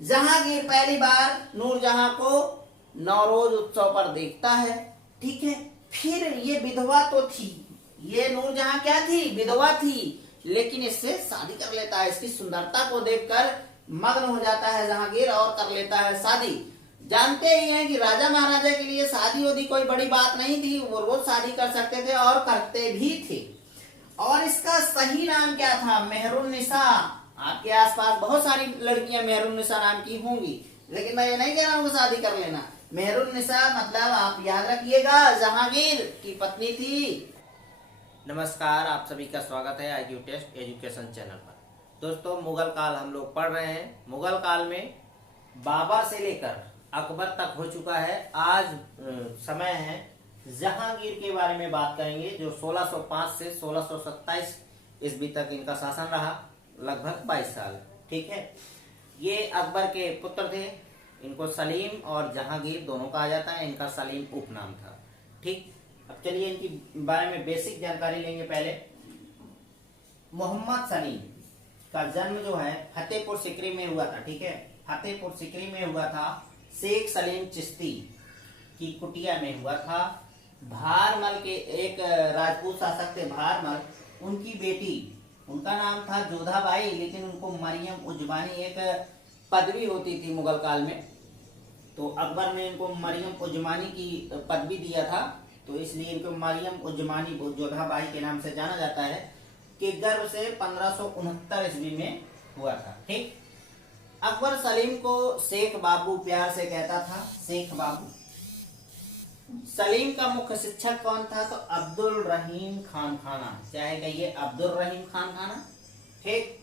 जहांगीर पहली बार नूरजहां को नौरोज उत्सव पर देखता है। ठीक है, फिर ये विधवा तो थी, ये नूरजहां क्या थी, विधवा थी, लेकिन इससे शादी कर लेता है। इसकी सुंदरता को देखकर मग्न हो जाता है जहांगीर और कर लेता है शादी। जानते ही हैं कि राजा महाराजा के लिए शादी होती कोई बड़ी बात नहीं थी, वो रोज शादी कर सकते थे और करते भी थे। और इसका सही नाम क्या था, मेहरुन्निसा। आपके आसपास बहुत सारी लड़कियां मेहरुन्निसा नाम की होंगी, लेकिन मैं ये नहीं कह रहा हूं कि शादी कर लेना। मेहरुन्निसा मतलब आप याद रखिएगा जहांगीर की पत्नी थी। नमस्कार, आप सभी का स्वागत है IQ टेस्ट एजुकेशन चैनल पर। दोस्तों, मुगल काल हम लोग पढ़ रहे हैं। मुगल काल में बाबर से लेकर अकबर तक हो चुका है। आज समय है जहांगीर के बारे में बात करेंगे, जो 1605 से 1627 ईस्वी तक इनका शासन रहा, लगभग 22 साल। ठीक है, ये अकबर के पुत्र थे। इनको सलीम और जहांगीर दोनों कहा जाता है। इनका सलीम उपनाम था। ठीक, अब चलिए इनकी बारे में बेसिक जानकारी लेंगे। पहले मोहम्मद सलीम का जन्म जो है फतेहपुर सिकरी में हुआ था। ठीक है, फतेहपुर सिकरी में हुआ था। शेख सलीम चिश्ती की कुटिया में हुआ था। भारमल के एक राजपूत शासक थे भारमल, उनकी बेटी, उनका नाम था जोधाबाई, लेकिन उनको मरियम उजमानी एक पदवी होती थी मुगल काल में, तो अकबर ने इनको मरियम उजमानी की पदवी दिया था, तो इसलिए इनको मरियम उजमानी जोधाबाई के नाम से जाना जाता है। कि गर्भ से 1569 ईस्वी में हुआ था। ठीक, अकबर सलीम को शेख बाबू प्यार से कहता था, शेख बाबू। सलीम का मुख्य शिक्षक कौन था, तो अब्दुल रहीम खान खाना, चाहे कहिए अब्दुल रहीम खान खाना। ठीक,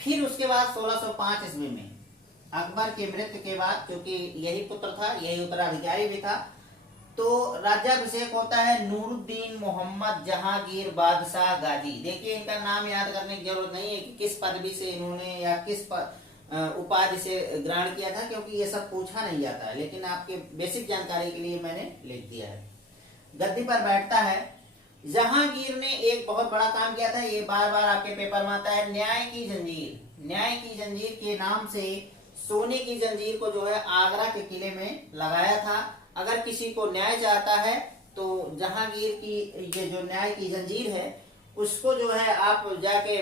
फिर उसके बाद 1605 ईस्वी में अकबर की मृत्यु के बाद, क्योंकि यही पुत्र था, यही उत्तराधिकारी भी था, तो राज्याभिषेक होता है नूरुद्दीन मोहम्मद जहांगीर बादशाह गाजी। देखिए, इनका नाम याद करने की जरूरत नहीं है कि किस पदवी से इन्होंने या किस उपाधि से ग्रहण किया था, क्योंकि ये सब पूछा नहीं जाता है, लेकिन आपके बेसिक जानकारी के लिए मैंने लिख दिया है। गद्दी पर बैठता है। जहांगीर ने एक बहुत बड़ा काम किया था, ये बार बार आपके पेपर में आता है, न्याय की जंजीर। न्याय की जंजीर के नाम से सोने की जंजीर को जो है आगरा के किले में लगाया था। अगर किसी को न्याय चाहता है तो जहांगीर की ये जो न्याय की जंजीर है उसको जो है आप जाके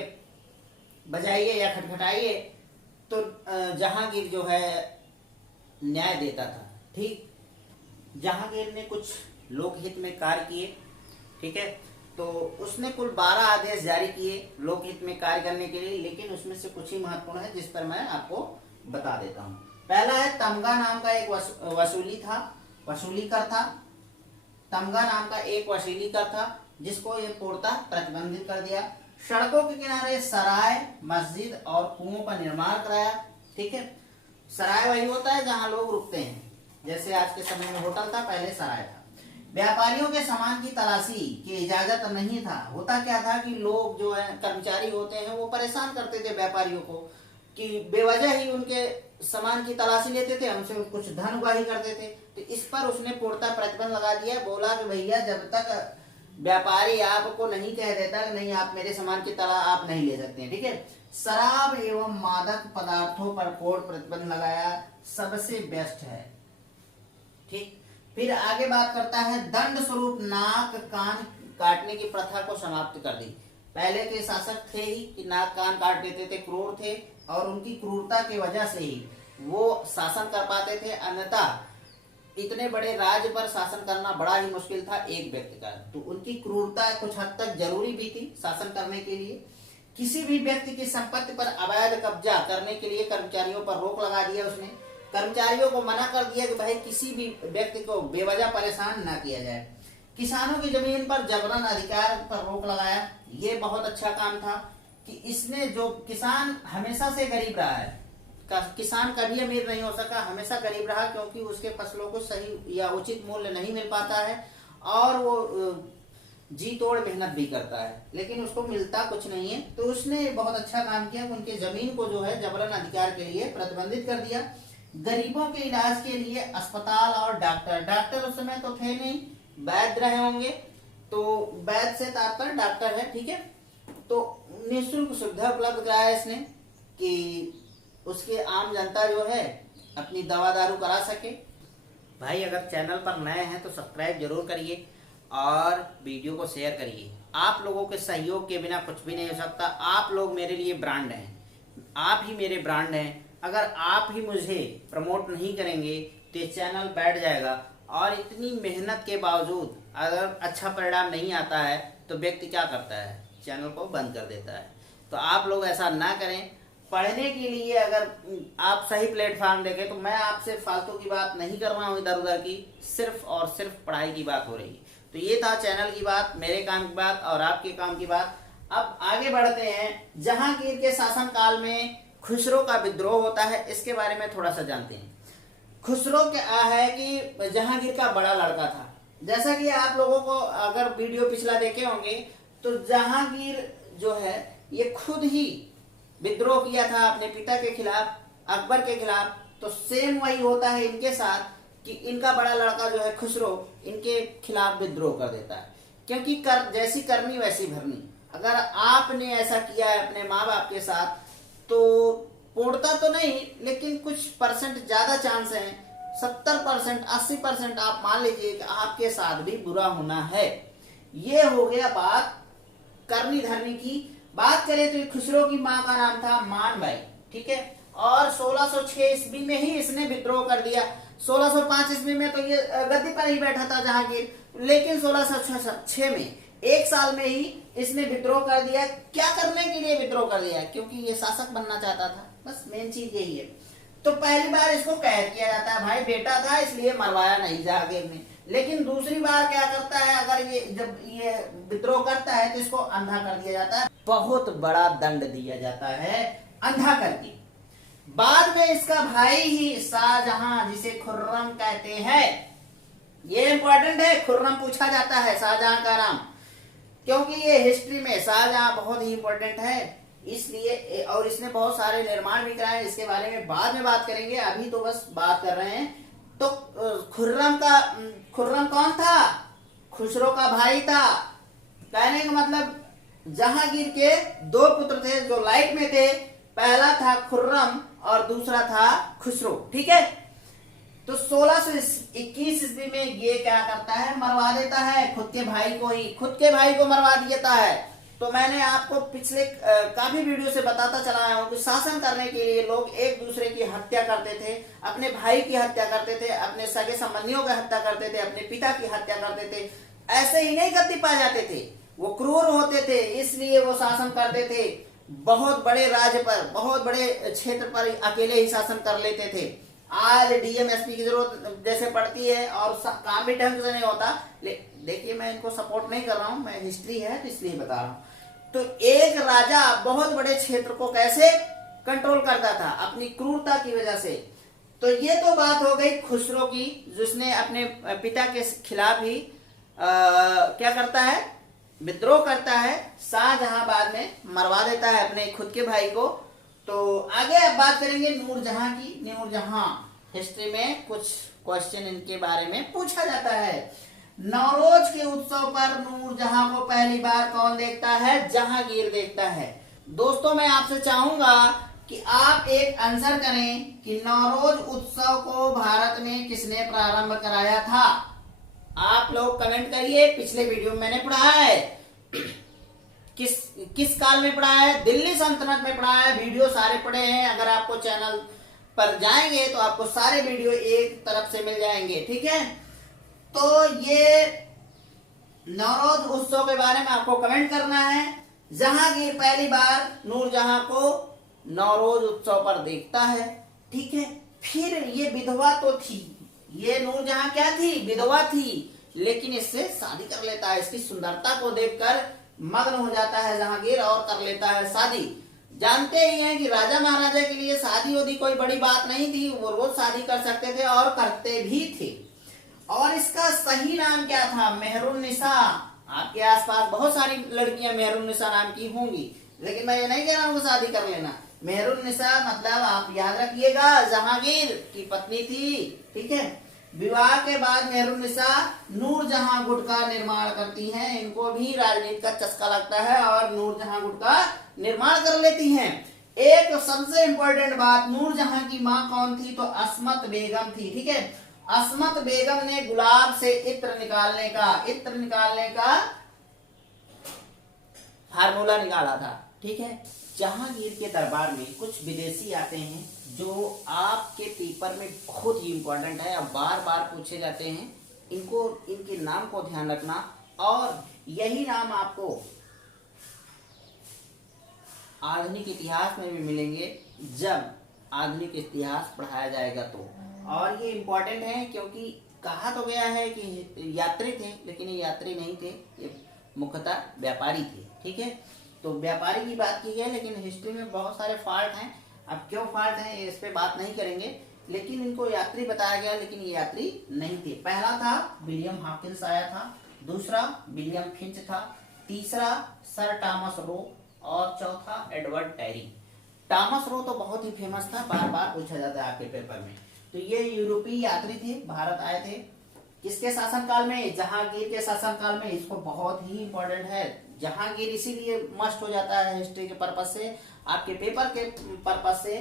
बजाइए या खटखटाइए, तो जहांगीर जो है न्याय देता था। ठीक, जहांगीर ने कुछ लोकहित में कार्य किए। ठीक है, तो उसने कुल 12 आदेश जारी किए लोकहित में कार्य करने के लिए, लेकिन उसमें से कुछ ही महत्वपूर्ण है जिस पर मैं आपको बता देता हूँ। पहला है तमगा नाम का एक वसूलीकर था। तमगा नाम का एक वसूलीकर था जिसको ये पूर्णतः प्रतिबंधित कर दिया। सड़कों के किनारे सराय, मस्जिद और कुओं का निर्माण कराया। ठीक है, सराय वही होता है जहां लोग रुकते हैं, जैसे आज के समय में होटल था, पहले सराय था। व्यापारियों के सामान की तलाशी की इजाजत नहीं था। होता क्या था कि लोग जो है कर्मचारी होते हैं वो परेशान करते थे व्यापारियों को कि बेवजह ही उनके सामान की तलाशी लेते थे, हमसे कुछ धन उगाही करते थे। तो इस पर उसने पूर्णतः प्रतिबंध लगा दिया। बोला कि भैया, जब तक व्यापारी आपको नहीं कह देता कि नहीं आप मेरे सामान की तरह आप नहीं ले सकते हैं। ठीक है, शराब एवं मादक पदार्थों पर कोर्ट प्रतिबंध लगाया, सबसे बेस्ट है। ठीक, फिर आगे बात करता है, दंड स्वरूप नाक कान काटने की प्रथा को समाप्त कर दी। पहले के शासक थे ही कि नाक कान काट देते थे, क्रूर थे, और उनकी क्रूरता की वजह से ही वो शासन कर पाते थे, अन्यथा इतने बड़े राज्य पर शासन करना बड़ा ही मुश्किल था एक व्यक्ति का। तो उनकी क्रूरता कुछ हद तक जरूरी भी थी शासन करने के लिए। किसी भी व्यक्ति की संपत्ति पर अवैध कब्जा करने के लिए कर्मचारियों पर रोक लगा दिया उसने। कर्मचारियों को मना कर दिया कि भाई किसी भी व्यक्ति को बेवजह परेशान ना किया जाए। किसानों की जमीन पर जबरन अधिकार पर रोक लगाया। ये बहुत अच्छा काम था कि इसने, जो किसान हमेशा से गरीब रहा है, किसान कभी अमीर नहीं हो सका, हमेशा गरीब रहा, क्योंकि उसके फसलों को सही या उचित मूल्य नहीं मिल पाता है और वो जी तोड़ मेहनत भी करता है, लेकिन उसको मिलता कुछ नहीं है। तो उसने बहुत अच्छा काम किया, उनके जमीन को जो है जबरन अधिकार के लिए प्रतिबंधित कर दिया। गरीबों के इलाज के लिए अस्पताल और डॉक्टर उस समय तो थे नहीं, वैद्य रहे होंगे, तो वैद्य से तात्पर्य डॉक्टर है। ठीक है, तो निःशुल्क सुविधा उपलब्ध कराया इसने कि उसके आम जनता जो है अपनी दवा दारू करा सके। भाई अगर चैनल पर नए हैं तो सब्सक्राइब जरूर करिए और वीडियो को शेयर करिए। आप लोगों के सहयोग के बिना कुछ भी नहीं हो सकता। आप लोग मेरे लिए ब्रांड हैं, आप ही मेरे ब्रांड हैं। अगर आप ही मुझे प्रमोट नहीं करेंगे तो ये चैनल बैठ जाएगा और इतनी मेहनत के बावजूद अगर अच्छा परिणाम नहीं आता है तो व्यक्ति क्या करता है, चैनल को बंद कर देता है। तो आप लोग ऐसा ना करें। पढ़ने के लिए अगर आप सही प्लेटफॉर्म देखें तो मैं आपसे फालतू की बात नहीं कर रहा हूँ इधर उधर की, सिर्फ और सिर्फ पढ़ाई की बात हो रही। तो ये था चैनल की बात, मेरे काम की बात और आपके काम की बात। अब आगे बढ़ते हैं। जहांगीर के शासन काल में खुसरो का विद्रोह होता है, इसके बारे में थोड़ा सा जानते हैं। खुसरो क्या है कि जहांगीर का बड़ा लड़का था। जैसा कि आप लोगों को अगर वीडियो पिछला देखे होंगे तो जहांगीर जो है ये खुद ही विद्रोह किया था अपने पिता के खिलाफ, अकबर के खिलाफ। तो सेम वही होता है इनके साथ कि इनका बड़ा लड़का जो है खुसरो इनके खिलाफ विद्रोह कर देता है, क्योंकि जैसी करनी वैसी भरनी। अगर आपने ऐसा किया है अपने माँ बाप के साथ तो पूर्णता तो नहीं लेकिन कुछ परसेंट ज्यादा चांस है, 70%, 80% आप मान लीजिए कि आपके साथ भी बुरा होना है। ये हो गया बात करनी धरनी की। बात करें तो खुसरो की माँ का नाम था मान बाई, ठीक है। और 1606 ईस्वी में ही इसने विद्रोह कर दिया। 1605 ईस्वी में तो ये गद्दी पर ही बैठा था जहांगीर, लेकिन 1606 में एक साल में ही इसने विद्रोह कर दिया। क्या करने के लिए विद्रोह कर दिया? क्योंकि ये शासक बनना चाहता था, बस मेन चीज यही है। तो पहली बार इसको कैद किया जाता है, भाई बेटा था इसलिए मरवाया नहीं जहांगीर ने। लेकिन दूसरी बार क्या करता है, अगर ये जब ये विद्रोह करता है तो इसको अंधा कर दिया जाता है, बहुत बड़ा दंड दिया जाता है अंधा करके। बाद में इसका भाई ही शाहजहां, जिसे खुर्रम कहते हैं, ये इंपॉर्टेंट है, खुर्रम पूछा जाता है शाहजहां का नाम, क्योंकि ये हिस्ट्री में शाहजहां बहुत ही इंपॉर्टेंट है इसलिए। और इसने बहुत सारे निर्माण भी कराए, इसके बारे में बाद में बात करेंगे, अभी तो बस बात कर रहे हैं। तो खुर्रम कौन था? खुसरो का भाई था। कहने का मतलब जहांगीर के दो पुत्र थे जो लाइट में थे, पहला था खुर्रम और दूसरा था खुसरो, ठीक है। तो 1621 ईस्वी में ये क्या करता है, मरवा देता है खुद के भाई को ही, खुद के भाई को मरवा देता है। तो मैंने आपको पिछले काफी वीडियो से बताता चला आया हूं कि शासन करने के लिए लोग एक दूसरे की हत्या करते थे, अपने भाई की हत्या करते थे, अपने सगे संबंधियों की हत्या करते थे, अपने पिता की हत्या करते थे। ऐसे ही नहीं गद्दी पा जाते थे, वो क्रूर होते थे, इसलिए वो शासन करते थे। बहुत बड़े राज्य पर, बहुत बड़े क्षेत्र पर अकेले ही शासन कर लेते थे। आज डीएमएसपी की जरूरत जैसे पड़ती है और काम भी ढंग से नहीं होता। देखिए मैं इनको सपोर्ट नहीं कर रहा हूं, मैं हिस्ट्री है तो इसलिए बता रहा हूं। तो एक राजा बहुत बड़े क्षेत्र को कैसे कंट्रोल करता था, अपनी क्रूरता की वजह से। तो ये तो बात हो गई खुसरो की, जिसने अपने पिता के खिलाफ ही क्या करता है, विद्रोह करता है। शाहजहां बाद में मरवा देता है अपने खुद के भाई को। तो आगे अब बात करेंगे नूरजहां की। नूरजहां हिस्ट्री में कुछ क्वेश्चन इनके बारे में पूछा जाता है। नौरोज के उत्सव पर नूरजहां को पहली बार कौन देखता है? जहांगीर देखता है। दोस्तों मैं आपसे चाहूंगा कि आप एक आंसर करें कि नौरोज उत्सव को भारत में किसने प्रारंभ कराया था। आप लोग कमेंट करिए। पिछले वीडियो में मैंने पढ़ाया है, किस काल में पढ़ाया है? दिल्ली सल्तनत में पढ़ाया है। वीडियो सारे पढ़े हैं, अगर आपको चैनल पर जाएंगे तो आपको सारे वीडियो एक तरफ से मिल जाएंगे, ठीक है। तो ये नौरोज उत्सव के बारे में आपको कमेंट करना है। जहांगीर पहली बार नूरजहां को नौरोज उत्सव पर देखता है, ठीक है। फिर ये विधवा तो थी, ये नूरजहां क्या थी? विधवा थी, लेकिन इससे शादी कर लेता है। इसकी सुंदरता को देखकर मग्न हो जाता है जहांगीर और कर लेता है शादी। जानते ही हैं कि राजा महाराजा के लिए शादी होती कोई बड़ी बात नहीं थी, वो रोज शादी कर सकते थे और करते भी थे। और इसका सही नाम क्या था? मेहरुन्निसा। आपके आसपास बहुत सारी लड़कियां मेहरुन्निसा नाम की होंगी, लेकिन मैं ये नहीं कह रहा हूँ शादी कर लेना। मेहरुन्निसा मतलब आप याद रखिएगा जहांगीर की पत्नी थी, ठीक है। विवाह के बाद मेहरुन्निसा नूरजहां गुट का निर्माण करती हैं। इनको भी राजनीति का चस्का लगता है और नूरजहां गुट का निर्माण कर लेती हैं। एक सबसे इंपॉर्टेंट बात, नूरजहां की मां कौन थी? तो अस्मत बेगम थी। ठीक है, अस्मत बेगम ने गुलाब से इत्र निकालने का फार्मूला निकाला था। ठीक है, जहांगीर के दरबार में कुछ विदेशी आते हैं जो आपके पेपर में बहुत ही इंपॉर्टेंट है और बार बार पूछे जाते हैं। इनके नाम को ध्यान रखना, और यही नाम आपको आधुनिक इतिहास में भी मिलेंगे जब आधुनिक इतिहास पढ़ाया जाएगा तो। और ये इंपॉर्टेंट है क्योंकि कहा तो गया है कि यात्री थे, लेकिन ये यात्री नहीं थे, ये मुख्यतः व्यापारी थे। ठीक है, तो व्यापारी की बात की है, लेकिन हिस्ट्री में बहुत सारे फॉल्ट हैं। अब क्यों फॉल्ट हैं इस पे बात नहीं करेंगे, लेकिन इनको यात्री बताया गया, लेकिन ये यात्री नहीं थे। पहला था विलियम हॉकिंस आया था, दूसरा विलियम फिंच था, तीसरा सर टॉमस रो, और चौथा एडवर्ड टेरी। टॉमस रो तो बहुत ही फेमस था, बार बार पूछा जाता है आपके पेपर में। तो ये यूरोपीय यात्री थे, भारत आए थे। किसके शासनकाल में? जहांगीर के शासनकाल में। इसको बहुत ही इंपॉर्टेंट है, जहांगीर इसीलिए मस्ट हो जाता है हिस्ट्री के पर्पज से, आपके पेपर के पर्पज से,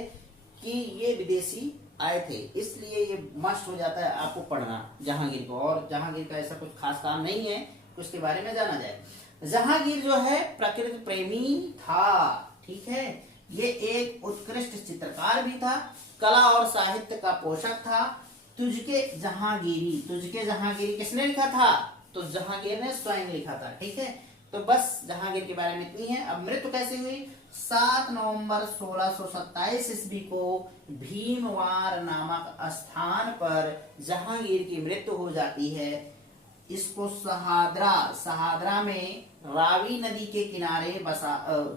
कि ये विदेशी आए थे, इसलिए ये मस्ट हो जाता है आपको पढ़ना जहांगीर को। और जहांगीर का ऐसा कुछ खास काम नहीं है, उसके बारे में जाना जाए। जहांगीर जो है प्रकृति प्रेमी था। ठीक है, ये एक उत्कृष्ट चित्रकार भी था, कला और साहित्य का पोषक था। तुझके जहांगीरी किसने लिखा था? तो जहांगीर ने स्वयं लिखा था। ठीक है, तो बस जहांगीर के बारे में इतनी है। अब मृत्यु कैसे हुई? 7 नवंबर 1627 ईस्वी को भीमवार नामक स्थान पर जहांगीर की मृत्यु हो जाती है। इसको सहादरा में रावी नदी के किनारे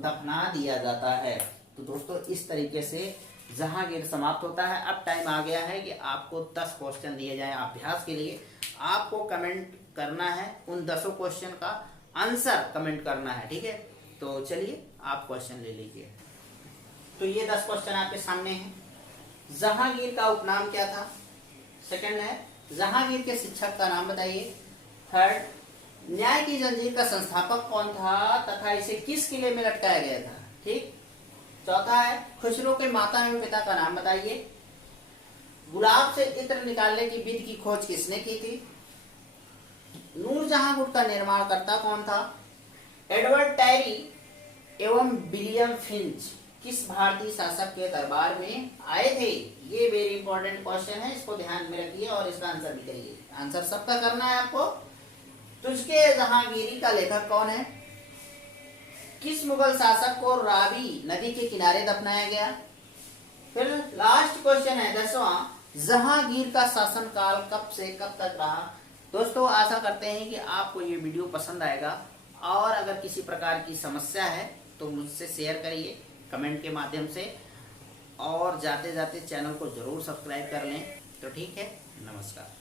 दफना दिया जाता है। तो दोस्तों इस तरीके से जहांगीर समाप्त होता है। अब टाइम आ गया है कि आपको 10 क्वेश्चन दिए जाएं अभ्यास के लिए। आपको कमेंट करना है, उन 10 क्वेश्चन का आंसर कमेंट करना है। ठीक है, तो चलिए आप क्वेश्चन ले लीजिए। तो ये 10 क्वेश्चन आपके सामने हैं। जहांगीर का उपनाम क्या था? सेकंड है, जहांगीर के शिक्षक का नाम बताइए। थर्ड, न्याय की जंजीर का संस्थापक कौन था तथा इसे किस किले में लटकाया गया था? ठीक। चौथा है, खुसरो के माता एवं पिता का नाम बताइए। गुलाब से इत्र निकालने की विधि की खोज किसने की थी? नूरजहां गुट का निर्माणकर्ता कौन था? एडवर्ड टेरी एवं विलियम फिंच किस भारतीय शासक के दरबार में आए थे? ये वेरी इंपॉर्टेंट क्वेश्चन है, इसको ध्यान में रखिए और इसका आंसर भी करिए। आंसर सबका करना है आपको। तुझके जहांगीरी का लेखक कौन है? किस मुगल शासक को रावी नदी के किनारे दफनाया गया? फिर लास्ट क्वेश्चन है 10वां, जहांगीर का शासनकाल कब से कब तक रहा? दोस्तों आशा करते हैं कि आपको ये वीडियो पसंद आएगा, और अगर किसी प्रकार की समस्या है तो मुझसे शेयर करिए कमेंट के माध्यम से, और जाते जाते चैनल को जरूर सब्सक्राइब कर लें। तो ठीक है, नमस्कार।